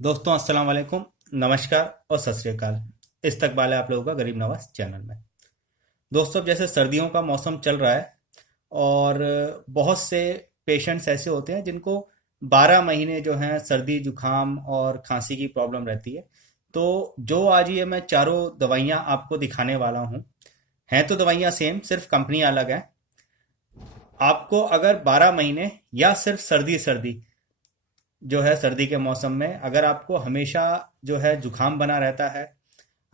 दोस्तों अस्सलाम वालेकुम, नमस्कार और सत श्री अकाल। इस्तकबाल है आप लोगों का गरीब नवाज चैनल में। दोस्तों, अब जैसे सर्दियों का मौसम चल रहा है और बहुत से पेशेंट्स ऐसे होते हैं जिनको 12 महीने जो हैं सर्दी जुकाम और खांसी की प्रॉब्लम रहती है। तो जो आज ये मैं चारों दवाइयाँ आपको दिखाने वाला हूँ, हैं तो दवाइयाँ सेम, सिर्फ कंपनियाँ अलग हैं। आपको अगर 12 महीने या सिर्फ सर्दी सर्दी जो है, सर्दी के मौसम में अगर आपको हमेशा जो है जुकाम बना रहता है,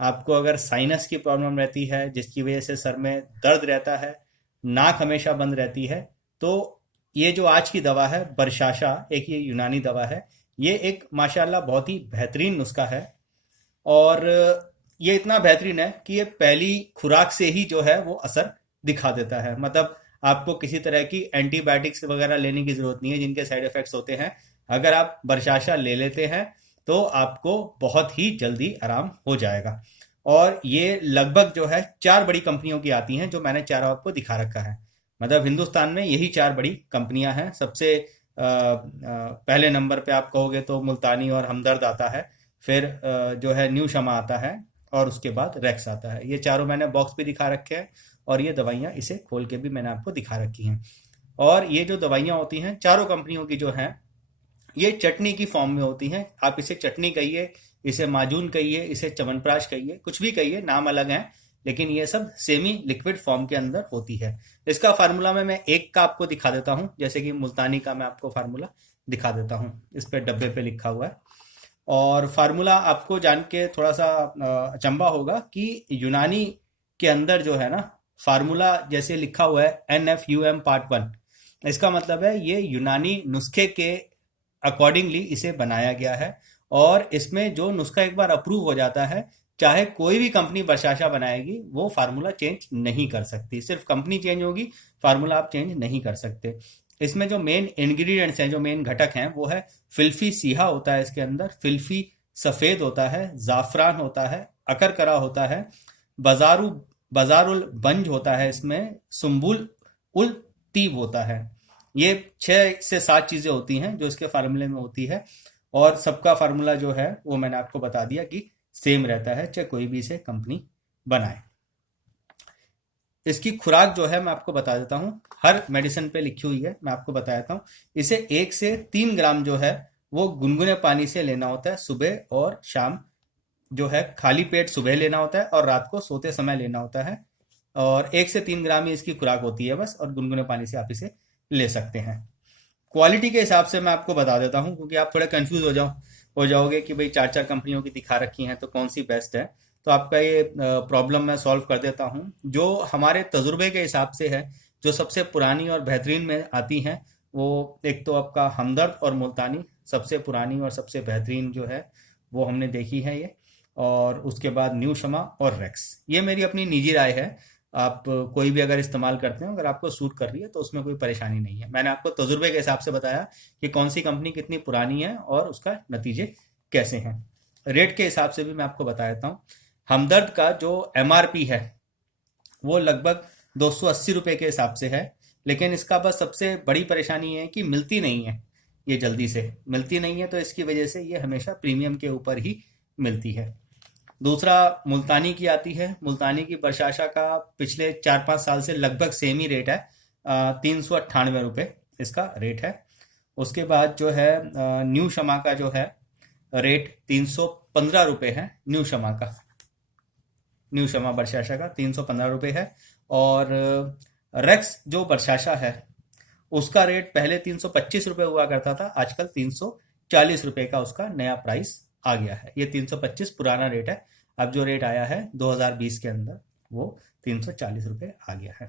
आपको अगर साइनस की प्रॉब्लम रहती है जिसकी वजह से सर में दर्द रहता है, नाक हमेशा बंद रहती है, तो ये जो आज की दवा है बरशाशा, एक ये यूनानी दवा है। ये एक माशाल्लाह बहुत ही बेहतरीन नुस्खा है। और ये इतना बेहतरीन है कि ये पहली खुराक से ही जो है वो असर दिखा देता है। मतलब आपको किसी तरह की एंटीबायोटिक्स वगैरह लेने की ज़रूरत नहीं है जिनके साइड इफ़ेक्ट्स होते हैं। अगर आप बरशाशा ले लेते हैं तो आपको बहुत ही जल्दी आराम हो जाएगा। और ये लगभग जो है 4 बड़ी कंपनियों की आती हैं, जो मैंने चारों आपको दिखा रखा है। मतलब हिंदुस्तान में यही 4 बड़ी कंपनियां हैं। सबसे पहले नंबर पे आप कहोगे तो मुल्तानी और हमदर्द आता है। फिर जो है न्यू शमा आता है, और उसके बाद रेक्स आता है। ये चारों मैंने बॉक्स भी दिखा रखे हैं, और ये दवाइयाँ इसे खोल के भी मैंने आपको दिखा रखी हैं। और ये जो दवाइयाँ होती हैं चारों कंपनियों की जो हैं, ये चटनी की फॉर्म में होती हैं। आप इसे चटनी कहिए, इसे माजून कहिए, इसे च्यवनप्राश कहिए, कुछ भी कहिए, नाम अलग हैं, लेकिन ये सब सेमी लिक्विड फॉर्म के अंदर होती है। इसका फार्मूला में मैं एक का आपको दिखा देता हूँ। जैसे कि मुल्तानी का मैं आपको फार्मूला दिखा देता हूँ, इस पे डब्बे पे लिखा हुआ है। और फार्मूला आपको जान के थोड़ा सा अचंभा होगा कि यूनानी के अंदर जो है ना, फार्मूला जैसे लिखा हुआ है NFUM पार्ट 1, इसका मतलब है ये यूनानी नुस्खे के अकॉर्डिंगली इसे बनाया गया है। और इसमें जो नुस्खा एक बार अप्रूव हो जाता है, चाहे कोई भी कंपनी बशाशा बनाएगी, वो फार्मूला चेंज नहीं कर सकती। सिर्फ कंपनी चेंज होगी, फार्मूला आप चेंज नहीं कर सकते। इसमें जो मेन इंग्रेडिएंट्स हैं, जो मेन घटक हैं, वो है फिल्फी सीहा होता है इसके अंदर, फिल्फी सफ़ेद होता है, ज़ाफ़रान होता है, अकरकरा होता है, बाजारू बाजारुल बंज होता है, इसमें सुम्बुल उल तीब होता है। ये 6 से 7 चीज़ें होती हैं जो इसके फार्मूले में होती है। और सबका फार्मूला जो है वो मैंने आपको बता दिया कि सेम रहता है, चाहे कोई भी इसे कंपनी बनाए। इसकी खुराक जो है मैं आपको बता देता हूँ, हर मेडिसिन पे लिखी हुई है, मैं आपको बता देता हूँ। इसे 1 से 3 ग्राम जो है वो गुनगुने पानी से लेना होता है, सुबह और शाम। जो है खाली पेट सुबह लेना होता है और रात को सोते समय लेना होता है। और 1 से 3 ग्राम ही इसकी खुराक होती है बस, और गुनगुने पानी से आप इसे ले सकते हैं। क्वालिटी के हिसाब से मैं आपको बता देता हूँ, क्योंकि आप थोड़ा कंफ्यूज हो जाओगे कि भाई 4 4 कंपनियों की दिखा रखी हैं तो कौन सी बेस्ट है। तो आपका ये प्रॉब्लम मैं सॉल्व कर देता हूँ। जो हमारे तजुर्बे के हिसाब से है, जो सबसे पुरानी और बेहतरीन में आती हैं, वो एक तो आपका हमदर्द और मुल्तानी सबसे पुरानी और सबसे बेहतरीन जो है वो हमने देखी है ये। और उसके बाद न्यू शमा और रेक्स। ये मेरी अपनी निजी राय है। आप कोई भी अगर इस्तेमाल करते हो, अगर आपको सूट कर रही है तो उसमें कोई परेशानी नहीं है। मैंने आपको तजुर्बे के हिसाब से बताया कि कौन सी कंपनी कितनी पुरानी है और उसका नतीजे कैसे हैं। रेट के हिसाब से भी मैं आपको बता देता हूँ। हमदर्द का जो MRP है वो लगभग 280 रुपये के हिसाब से है। लेकिन इसका बस सबसे बड़ी परेशानी है कि मिलती नहीं है, ये जल्दी से मिलती नहीं है, तो इसकी वजह से ये हमेशा प्रीमियम के ऊपर ही मिलती है। दूसरा मुल्तानी की आती है। मुल्तानी की बरशाशा का पिछले 4 5 साल से लगभग सेम ही रेट है, 398 रुपये इसका रेट है। उसके बाद जो है न्यू शमा का जो है रेट 315 रुपये है। न्यू शमा बरशाशा का 315 रुपये है। और रेक्स जो बरशाशा है उसका रेट पहले 325 रुपये हुआ करता था, आजकल 340 रुपये का उसका नया प्राइस आ गया है। ये 325 पुराना रेट है, अब जो रेट आया है 2020 के अंदर वो 340 रुपये आ गया है।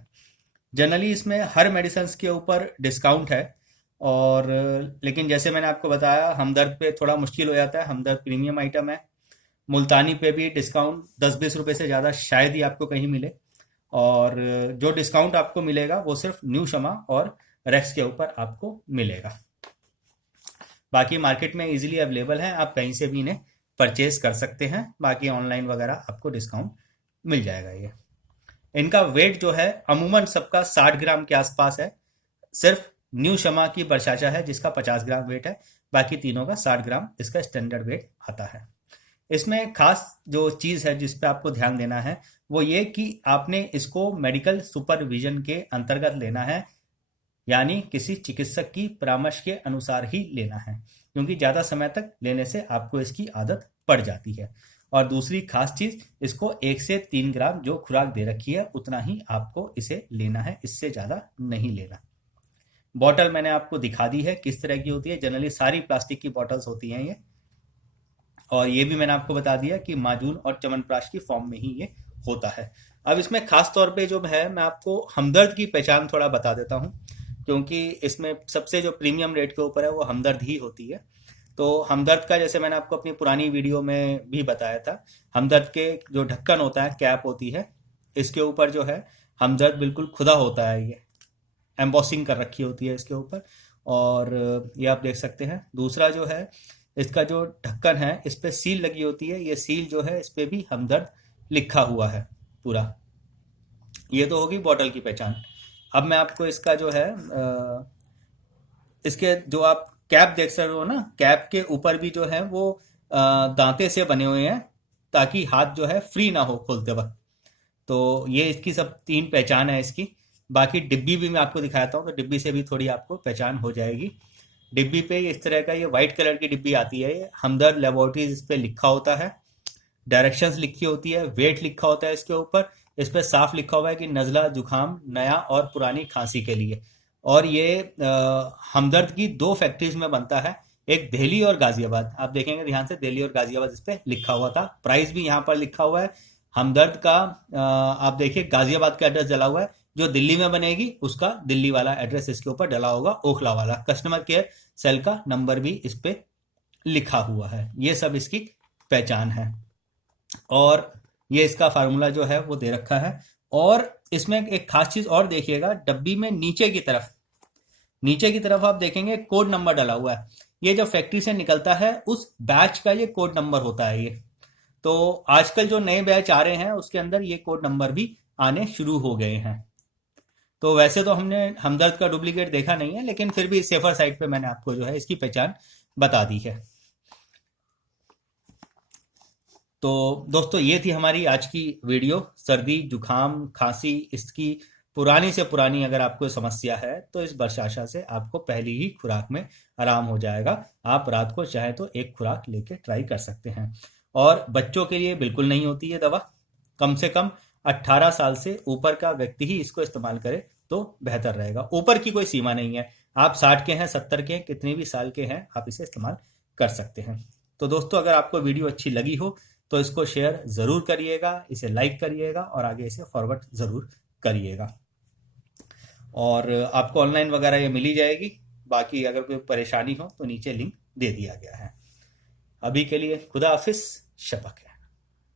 जनरली इसमें हर मेडिसिन के ऊपर डिस्काउंट है। और लेकिन जैसे मैंने आपको बताया, हमदर्द पे थोड़ा मुश्किल हो जाता है, हमदर्द प्रीमियम आइटम है। मुल्तानी पे भी डिस्काउंट 10 20 रुपये से ज़्यादा शायद ही आपको कहीं मिले। और जो डिस्काउंट आपको मिलेगा वो सिर्फ न्यू शमा और रेक्स के ऊपर आपको मिलेगा। बाकी मार्केट में इजीली अवेलेबल है, आप कहीं से भी इन्हें परचेज कर सकते हैं। बाकी ऑनलाइन वगैरह आपको डिस्काउंट मिल जाएगा। ये इनका वेट जो है अमूमन सबका 60 ग्राम के आसपास है। सिर्फ न्यू शमा की बरशाचा है जिसका 50 ग्राम वेट है, बाकी तीनों का 60 ग्राम इसका स्टैंडर्ड वेट आता है। इसमें खास जो चीज़ है जिस पे आपको ध्यान देना है वो ये कि आपने इसको मेडिकल सुपरविजन के अंतर्गत लेना है, यानी किसी चिकित्सक की परामर्श के अनुसार ही लेना है, क्योंकि ज़्यादा समय तक लेने से आपको इसकी आदत पड़ जाती है। और दूसरी खास चीज़, इसको 1 से 3 ग्राम जो खुराक दे रखी है उतना ही आपको इसे लेना है, इससे ज़्यादा नहीं लेना। बॉटल मैंने आपको दिखा दी है किस तरह की होती है, जनरली सारी प्लास्टिक की बॉटल्स होती हैं ये। और ये भी मैंने आपको बता दिया कि माजून और च्यवनप्राश की फॉर्म में ही ये होता है। अब इसमें खास तौर पे जो है मैं आपको हमदर्द की पहचान थोड़ा बता देता हूँ, क्योंकि इसमें सबसे जो प्रीमियम रेट के ऊपर है वो हमदर्द ही होती है। तो हमदर्द का जैसे मैंने आपको अपनी पुरानी वीडियो में भी बताया था, हमदर्द के जो ढक्कन होता है, कैप होती है, इसके ऊपर जो है हमदर्द बिल्कुल खुदा होता है, ये एम्बॉसिंग कर रखी होती है इसके ऊपर। और ये आप देख सकते हैं। दूसरा जो है, इसका जो ढक्कन है इस पे सील लगी होती है, ये सील जो है इस पे भी हमदर्द लिखा हुआ है पूरा। ये तो होगी बॉटल की पहचान। अब मैं आपको इसका जो है इसके जो आप कैप देख सकते हो ना, कैप के ऊपर भी जो है वो दांते से बने हुए हैं, ताकि हाथ जो है फ्री ना हो खोलते वक्त। तो ये इसकी सब 3 पहचान है इसकी। बाकी डिब्बी भी मैं आपको दिखाता हूँ, तो डिब्बी से भी थोड़ी आपको पहचान हो जाएगी। डिब्बी पे इस तरह का ये वाइट कलर की डिब्बी आती है, ये हमदर्द लेबोरेटरीज इस पे लिखा होता है, डायरेक्शंस लिखी होती है, वेट लिखा होता है इसके ऊपर। इस पे साफ लिखा हुआ है कि नज़ला, जुकाम, नया और पुरानी खांसी के लिए। और ये हमदर्द की 2 फैक्ट्रीज में बनता है, एक दिल्ली और गाजियाबाद। आप देखेंगे ध्यान से, दिल्ली और गाजियाबाद इस पे लिखा हुआ था। प्राइस भी यहाँ पर लिखा हुआ है। हमदर्द का आप देखिए गाजियाबाद का एड्रेस डला हुआ है, जो दिल्ली में बनेगी उसका दिल्ली वाला एड्रेस इसके ऊपर डला होगा, ओखला वाला। कस्टमर केयर सेल का नंबर भी इस पे लिखा हुआ है। ये सब इसकी पहचान है। और ये इसका फार्मूला जो है वो दे रखा है। और इसमें एक खास चीज और देखिएगा, डब्बी में नीचे की तरफ आप देखेंगे कोड नंबर डला हुआ है। ये जब फैक्ट्री से निकलता है उस बैच का ये कोड नंबर होता है ये। तो आजकल जो नए बैच आ रहे हैं उसके अंदर ये कोड नंबर भी आने शुरू हो गए हैं। तो वैसे तो हमने हमदर्द का डुप्लीकेट देखा नहीं है, लेकिन फिर भी सेफर साइड पे मैंने आपको जो है इसकी पहचान बता दी है। तो दोस्तों ये थी हमारी आज की वीडियो। सर्दी, जुकाम, खांसी, इसकी पुरानी से पुरानी अगर आपको समस्या है तो इस बर्शाशा से आपको पहली ही खुराक में आराम हो जाएगा। आप रात को चाहे तो एक खुराक लेके ट्राई कर सकते हैं। और बच्चों के लिए बिल्कुल नहीं होती ये दवा। कम से कम 18 साल से ऊपर का व्यक्ति ही इसको इस्तेमाल करे तो बेहतर रहेगा। ऊपर की कोई सीमा नहीं है, आप 60 के हैं, 70 के हैं, कितने भी साल के हैं, आप इसे इस्तेमाल कर सकते हैं। तो दोस्तों अगर आपको वीडियो अच्छी लगी हो तो इसको शेयर ज़रूर करिएगा, इसे लाइक करिएगा और आगे इसे फॉरवर्ड ज़रूर करिएगा। और आपको ऑनलाइन वगैरह ये मिल ही जाएगी। बाकी अगर कोई परेशानी हो तो नीचे लिंक दे दिया गया है। अभी के लिए खुदा हाफिज, शपक है।